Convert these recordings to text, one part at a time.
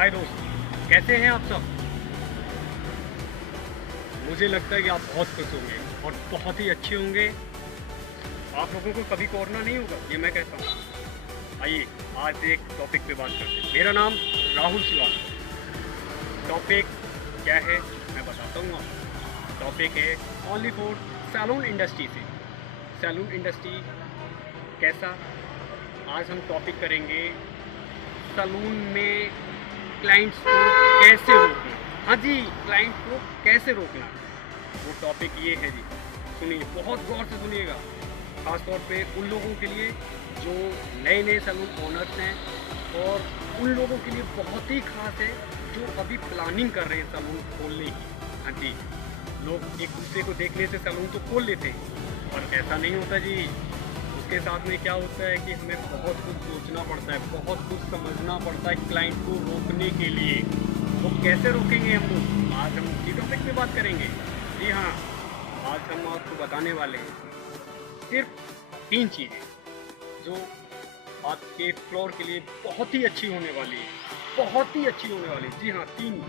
हाय दोस्त, कैसे हैं आप सब। मुझे लगता है कि आप बहुत खुश होंगे और बहुत ही अच्छे होंगे। आप लोगों को कभी कोरोना नहीं होगा, ये मैं कहता हूँ। आइए आज एक टॉपिक पे बात करते हैं। मेरा नाम राहुल श्रीवास्तव। टॉपिक क्या है मैं बताता हूँ आपको। टॉपिक है ओनली फॉर सैलून इंडस्ट्री से। सैलून इंडस्ट्री कैसा, आज हम टॉपिक करेंगे सैलून में क्लाइंट्स को कैसे रोकना। हाँ जी, क्लाइंट को कैसे रोकना, वो टॉपिक ये है जी। सुनिए, बहुत गौर से सुनिएगा, खासतौर पे उन लोगों के लिए जो नए नए सैलून ओनर्स हैं और उन लोगों के लिए बहुत ही खास है जो अभी प्लानिंग कर रहे हैं सैलून खोलने की। हाँ जी, लोग एक दूसरे को देखने से सैलून तो खोल लेते हैं, पर ऐसा नहीं होता जी। उसके साथ में क्या होता है कि हमें बहुत कुछ सोचना पड़ता है, बहुत कुछ समझना पड़ता है क्लाइंट को रोकने के लिए। तो कैसे रोकेंगे हम लोग, आज हम उसी टॉपिक पे बात करेंगे। जी हाँ, आज हम आपको बताने वाले हैं सिर्फ 3 चीज़ें जो आपके फ्लोर के लिए बहुत ही अच्छी होने वाली है, बहुत ही अच्छी होने वाली है। जी हाँ, 3।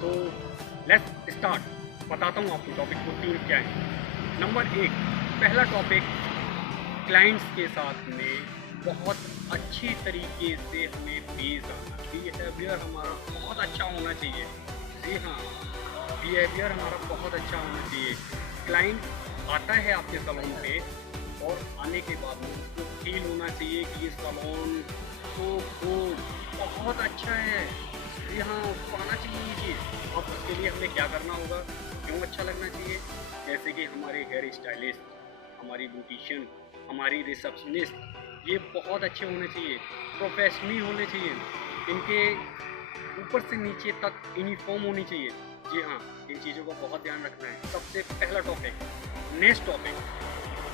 तो लेट्स स्टार्ट। बताता हूँ आपको टॉपिक को 3 क्या है। नंबर 1, पहला टॉपिक, क्लाइंट्स के साथ में बहुत अच्छी तरीके से हमें पेश आना। बिहेवियर हमारा बहुत अच्छा होना चाहिए। जी हाँ, बिहेवियर हमारा बहुत अच्छा होना चाहिए। क्लाइंट आता है आपके सैलून पे और आने के बाद में उसको फील होना चाहिए कि ये सैलून तो बहुत अच्छा है। जी हाँ, उसको आना चाहिए ये चीज़। अब उसके लिए हमें क्या करना होगा, क्यों अच्छा लगना चाहिए। जैसे कि हमारे हेयर स्टाइलिस्ट, हमारी ब्यूटिशियन, हमारी रिसेप्शनिस्ट, ये बहुत अच्छे होने चाहिए, प्रोफेशनली होने चाहिए। इनके ऊपर से नीचे तक यूनिफॉर्म होनी चाहिए। जी हाँ, इन चीज़ों का बहुत ध्यान रखना है। सबसे पहला टॉपिक। नेक्स्ट टॉपिक,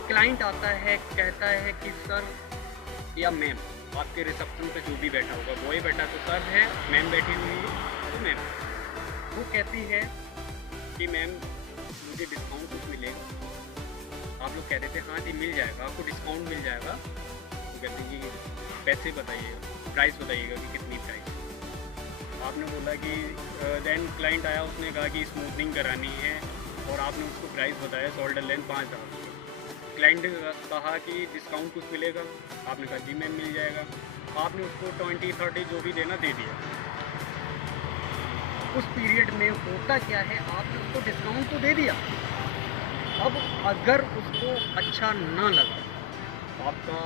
क्लाइंट आता है, कहता है कि सर या मैम, आपके रिसेप्शन पे जो भी बैठा होगा, बॉय बैठा तो सर है, मैम बैठी हुई है तो मैम, वो कहती है कि मैम मुझे डिस्काउंट कुछ मिलेगा। आप लोग कह रहे थे हाँ जी मिल जाएगा, आपको डिस्काउंट मिल जाएगा। तो कहते हैं कि पैसे बताइएगा, प्राइस बताइएगा कि कितनी प्राइस। आपने बोला कि देन क्लाइंट आया, उसने कहा कि स्मूथनिंग करानी है और आपने उसको प्राइस बताया शोल्डर लेंथ 5000। क्लाइंट कहा कि डिस्काउंट कुछ मिलेगा, आपने कहा जी मैम मिल जाएगा। आपने उसको 20-30 जो भी देना दे दिया। उस पीरियड में होता क्या है, आपने उसको डिस्काउंट तो दे दिया। अब अगर उसको अच्छा ना लगा, आपका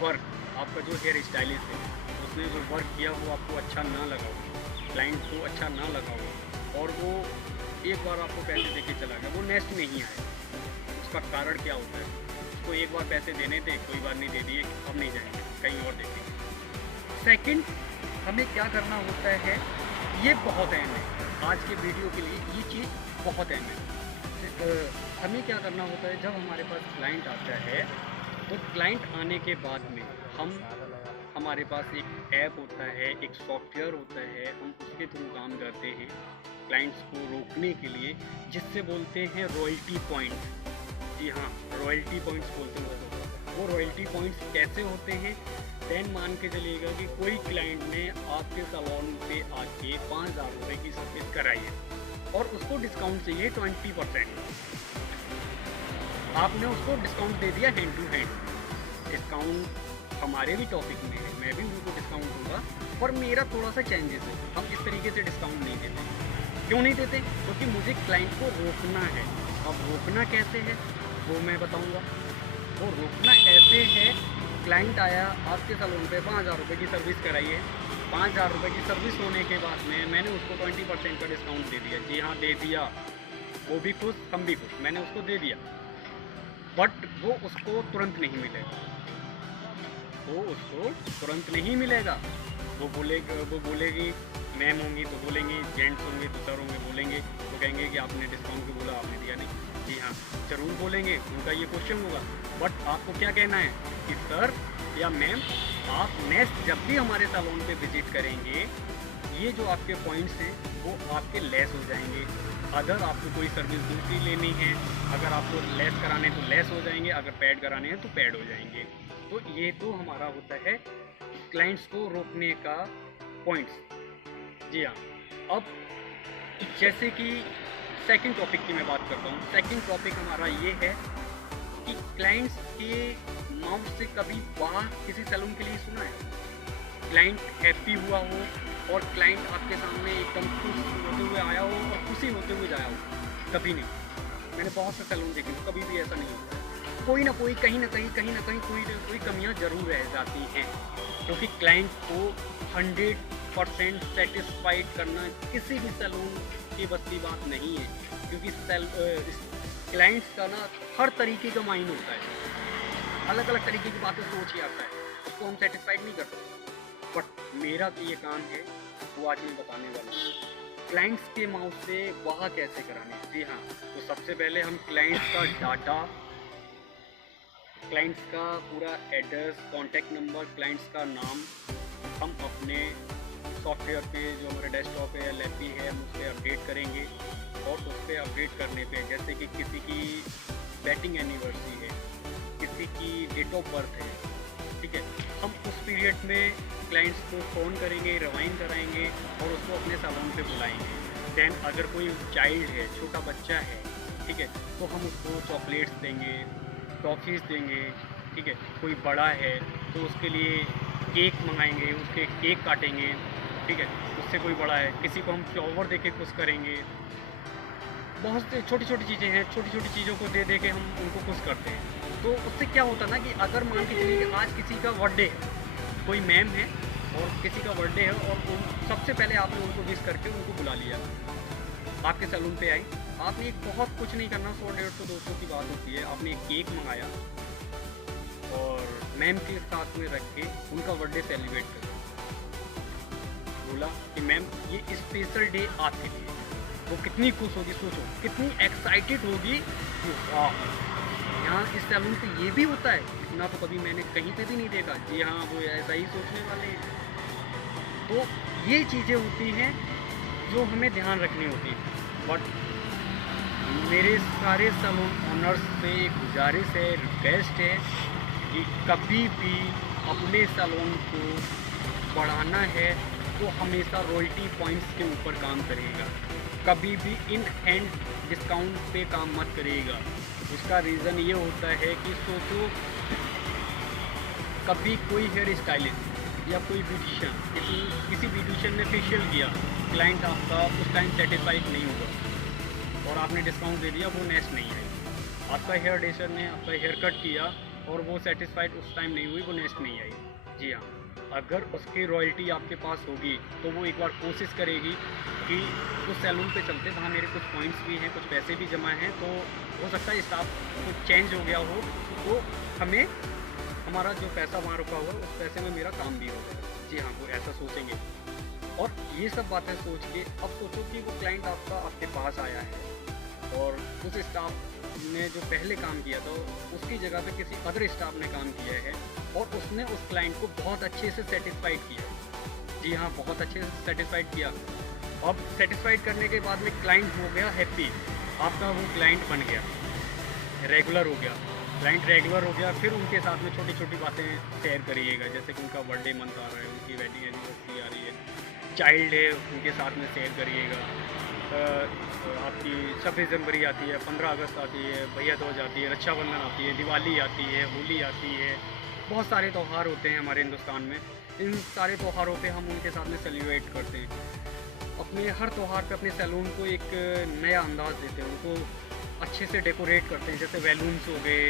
वर्क, आपका जो हेयर स्टाइलिस्ट है उसने जो वर्क किया वो आपको अच्छा ना लगा हो, क्लाइंट को अच्छा ना लगा हो और वो एक बार आपको पैसे देके चला गया, वो नेक्स्ट नहीं आया, उसका कारण क्या होता है। उसको एक बार पैसे देने थे, कोई बार नहीं दे दिए, अब नहीं जाएंगे, कहीं और देखेंगे। सेकंड, हमें क्या करना होता है, ये बहुत अहम है आज के वीडियो के लिए, ये चीज़ बहुत अहम है। हमें क्या करना होता है, जब हमारे पास क्लाइंट आता है तो क्लाइंट आने के बाद में हमारे पास एक ऐप होता है, एक सॉफ्टवेयर होता है, हम उसके थ्रू काम करते हैं क्लाइंट्स को रोकने के लिए, जिससे बोलते हैं रॉयल्टी पॉइंट्स। जी हाँ, रॉयल्टी पॉइंट्स बोलते हैं। वो रॉयल्टी पॉइंट्स कैसे होते हैं, देन मान के चलिएगा कि कोई क्लाइंट ने आपके सैलून पे आके 5000 रुपये की सर्विस कराई है और उसको डिस्काउंट चाहिए 20%। आपने उसको डिस्काउंट दे दिया हैंड टू हैंड। डिस्काउंट हमारे भी टॉपिक में है, मैं भी उनको डिस्काउंट दूंगा, पर मेरा थोड़ा सा चेंजेस है। हम इस तरीके से डिस्काउंट नहीं देते। क्यों नहीं देते, क्योंकि मुझे क्लाइंट को रोकना है। अब रोकना कैसे है वो मैं बताऊंगा। वो रोकना ऐसे है, क्लाइंट आया आपके सैलून पे, 5000 रुपये की सर्विस कराई है। 5000 रुपये की सर्विस होने के बाद में मैंने उसको 20% का डिस्काउंट दे दिया। जी हाँ, दे दिया। वो भी खुश, हम भी खुश, मैंने उसको दे दिया। बट वो उसको तुरंत नहीं मिलेगा, वो उसको तुरंत नहीं मिलेगा। वो बोलेगी, मैम होंगी तो बोलेंगी, जेंट्स होंगे तो सर होंगे बोलेंगे, तो कहेंगे कि आपने डिस्काउंट क्यों बोला, आपने दिया नहीं। जी हाँ, ज़रूर बोलेंगे, उनका ये क्वेश्चन होगा। बट आपको क्या कहना है कि सर या मैम, आप नेक्स्ट जब भी हमारे सैलून पे विजिट करेंगे, ये जो आपके पॉइंट्स हैं वो आपके लेस हो जाएंगे। अगर आपको कोई सर्विस दूसरी लेनी है, अगर आपको लेस कराने तो लेस हो जाएंगे, अगर पैड कराने हैं तो पैड हो जाएंगे। तो ये तो हमारा होता है क्लाइंट्स को रोकने का पॉइंट्स। जी हाँ। अब जैसे कि सेकंड टॉपिक की मैं बात करता हूँ। सेकंड टॉपिक हमारा ये है कि क्लाइंट्स के माउथ से कभी वाह किसी सैलून के लिए सुना है? क्लाइंट हैप्पी हुआ हो और क्लाइंट आपके सामने एकदम खुश होते हुए आया हो और खुशी होते हुए जाया हो? कभी नहीं। मैंने बहुत से सैलून देखे, कभी भी ऐसा नहीं होता। कोई ना कोई कहीं ना कहीं कोई कमियां जरूर रह जाती हैं, क्योंकि क्लाइंट को 100% सेटिस्फाइड करना किसी भी सैलून की बस की बात नहीं है, क्योंकि क्लाइंट्स का ना हर तरीके का माइंड होता है, अलग अलग तरीके की बातें सोच ही आता है, उसको हम सेटिस्फाइड नहीं कर सकते। बट मेरा तो ये काम है, वो आज मैं बताने वाला हूँ क्लाइंट्स के माउथ से वाह कैसे कराने। जी हाँ, तो सबसे पहले हम क्लाइंट्स का डाटा, क्लाइंट्स का पूरा एड्रेस, कॉन्टैक्ट नंबर, क्लाइंट्स का नाम हम अपने सॉफ्टवेयर पे जो हमारे डेस्कटॉप है या लैपटॉप है हम उस पर अपडेट करेंगे। और उस पर अपडेट करने पे जैसे कि किसी की वेडिंग एनिवर्सरी है, किसी की डेट ऑफ बर्थ है, ठीक है, हम उस पीरियड में क्लाइंट्स को फ़ोन करेंगे, रिमाइंड कराएंगे और उसको अपने सैलून पे बुलाएंगे। दैन अगर कोई चाइल्ड है, छोटा बच्चा है, ठीक है, तो हम उसको चॉकलेट्स देंगे, टॉफ़ीज़ देंगे, ठीक है। कोई बड़ा है तो उसके लिए केक मंगाएंगे, उसके केक काटेंगे, ठीक है। उससे कोई बड़ा है, किसी को हम फ्लावर दे के खुश करेंगे। बहुत से छोटी छोटी चीज़ें हैं, छोटी छोटी चीज़ों को दे के हम उनको खुश करते हैं। तो उससे क्या होता है ना कि अगर मान के चलिए कि आज किसी का बर्थडे है, कोई मैम है और किसी का बर्थडे है और सबसे पहले आपने उनको विश करके उनको बुला लिया, आपके सैलून पे आई, आपने एक बहुत कुछ नहीं करना, 100, 150, 200 की बात होती है, आपने एक केक मंगाया और मैम के साथ में रख के उनका बर्थडे सेलिब्रेट कर बोला कि मैम ये स्पेशल डे आपके लिए। वो कितनी खुश होगी, सोचो कितनी एक्साइटेड होगी कि वाह, यहाँ इस सैलून पे ये भी होता है, इतना तो कभी मैंने कहीं पे भी नहीं देखा। जी हाँ, वो ऐसा ही सोचने वाले हैं। तो ये चीज़ें होती हैं जो हमें ध्यान रखनी होती है। बट मेरे सारे सैलून ओनर्स से एक गुजारिश है, रिक्वेस्ट है कि कभी भी अपने सैलून को बढ़ाना है तो हमेशा रॉयल्टी पॉइंट्स के ऊपर काम करेगा, कभी भी इन हैंड डिस्काउंट पे काम मत करेगा। उसका रीज़न ये होता है कि सोचो कभी कोई हेयर स्टाइलिस्ट या कोई ब्यूटिशियन किसी ब्यूटिशियन ने फेशियल किया, क्लाइंट आपका उस टाइम सेटिस्फाइड नहीं होगा और आपने डिस्काउंट दे दिया, वो नेक्स्ट नहीं आई। आपका हेयर ड्रेसर ने आपका हेयर कट किया और वो सेटिस्फाइड उस टाइम नहीं हुई, वो नेक्स्ट नहीं आई। जी हाँ, अगर उसकी रॉयल्टी आपके पास होगी तो वो एक बार कोशिश करेगी कि उस सैलून पे चलते, वहाँ मेरे कुछ पॉइंट्स भी हैं, कुछ पैसे भी जमा हैं, तो हो सकता है स्टाफ कुछ चेंज हो गया हो तो हमें हमारा जो पैसा वहाँ रुका हुआ उस पैसे में मेरा काम भी होगा। जी हाँ, वो ऐसा सोचेंगे। और ये सब बातें सोच के अब सोचो कि वो क्लाइंट आपके पास आया है और उस स्टाफ ने जो पहले काम किया था उसकी जगह पे किसी अदर स्टाफ ने काम किया है और उसने उस क्लाइंट को बहुत अच्छे से सेटिस्फाइड किया। जी हाँ, बहुत अच्छे से सेटिस्फाइड किया। अब सेटिस्फाइड करने के बाद में क्लाइंट हो गया हैप्पी, आपका वो क्लाइंट बन गया, रेगुलर हो गया, क्लाइंट रेगुलर हो गया। फिर उनके साथ में छोटी छोटी बातें शेयर करिएगा, जैसे कि उनका बर्थडे मंथ आ रहा है, उनकी वेडिंग एनिवर्सरी आ रही है, चाइल्ड है, उनके साथ में शेयर करिएगा। आपकी 26 जनवरी आती है, 15 अगस्त आती है, भैया दूज आती है, रक्षाबंधन आती है, दिवाली आती है, होली आती है, बहुत सारे त्यौहार होते हैं हमारे हिंदुस्तान में। इन सारे त्योहारों पे हम उनके साथ में सेलिब्रेट करते हैं। अपने हर त्यौहार पे अपने सैलून को एक नया अंदाज़ देते हैं, उनको अच्छे से डेकोरेट करते हैं, जैसे बैलून्स हो गए,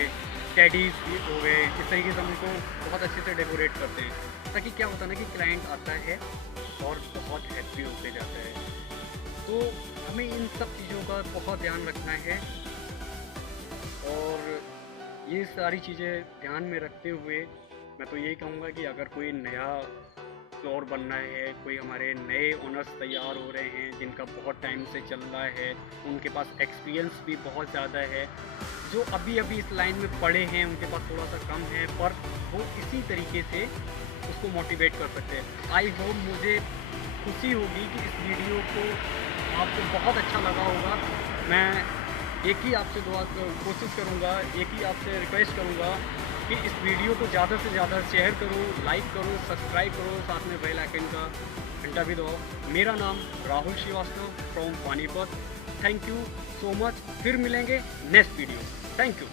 टेडीज हो गए, इस तरीके से हम उनको बहुत अच्छे से डेकोरेट करते हैं, ताकि क्या होता है ना कि क्लाइंट आता है और बहुत हैप्पी होते जाता है। तो हमें इन सब चीज़ों का बहुत ध्यान रखना है और ये सारी चीज़ें ध्यान में रखते हुए मैं तो यही कहूँगा कि अगर कोई नया फ्लोर बनना है, कोई हमारे नए ओनर्स तैयार हो रहे हैं जिनका बहुत टाइम से चल रहा है, उनके पास एक्सपीरियंस भी बहुत ज़्यादा है, जो अभी अभी इस लाइन में पड़े हैं उनके पास थोड़ा सा कम है, पर वो इसी तरीके से उसको मोटिवेट कर सकते हैं। आई होप मुझे खुशी होगी कि इस वीडियो को आपको बहुत अच्छा लगा होगा। मैं एक ही आपसे दुआ कोशिश करूँगा, एक ही आपसे रिक्वेस्ट करूँगा कि इस वीडियो को ज़्यादा से ज़्यादा शेयर करो, लाइक करो, सब्सक्राइब करो, साथ में बेल आइकन का घंटा भी दबाओ। मेरा नाम Rahul Srivastava from Panipat. Thank you so much. फिर मिलेंगे नेक्स्ट वीडियो। Thank you.